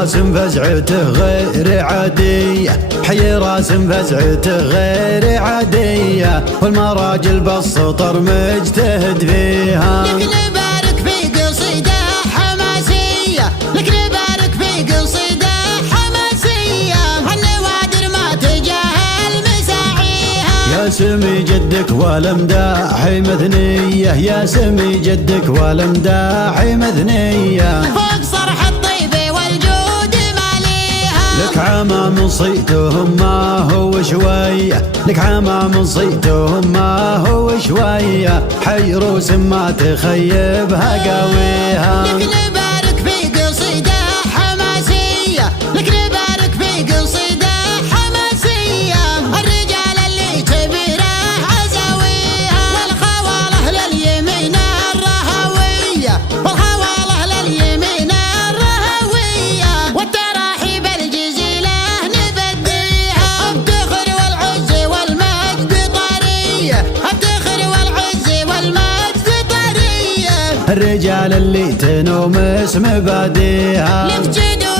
راسم فزعته غير عادية، حي راسم فزعته غير عادية، والمراجل بالسطر مجتهد فيها. لك نبارك في قصيدة حماسية، لك نبارك في قصيدة حماسية، هالنوادر ما تجاهل مساعيها. يا سمي جدك والمداح مثنية، يا سمي جدك والمداح مثنية، فوق صرح الطيب والجود ماليها. لك عمام صيتهم ما هو شوية، لك عمام صيتهم ما هو شوية، حي روس ما تخيبها قويها. لك نبارك في قصيدة حماسية، لك نبارك في قصيدة حماسية، الرجال اللي كبيره عزاويها، والخواله لليمين الرهوية، والخواله لليمين الرهوية، والتراحيب الجزيلة نبديها. افتخر والعز والمجد طرية، افتخر والعز والمجد طرية، الرجال اللي تنوم اسم باديها. لك جدود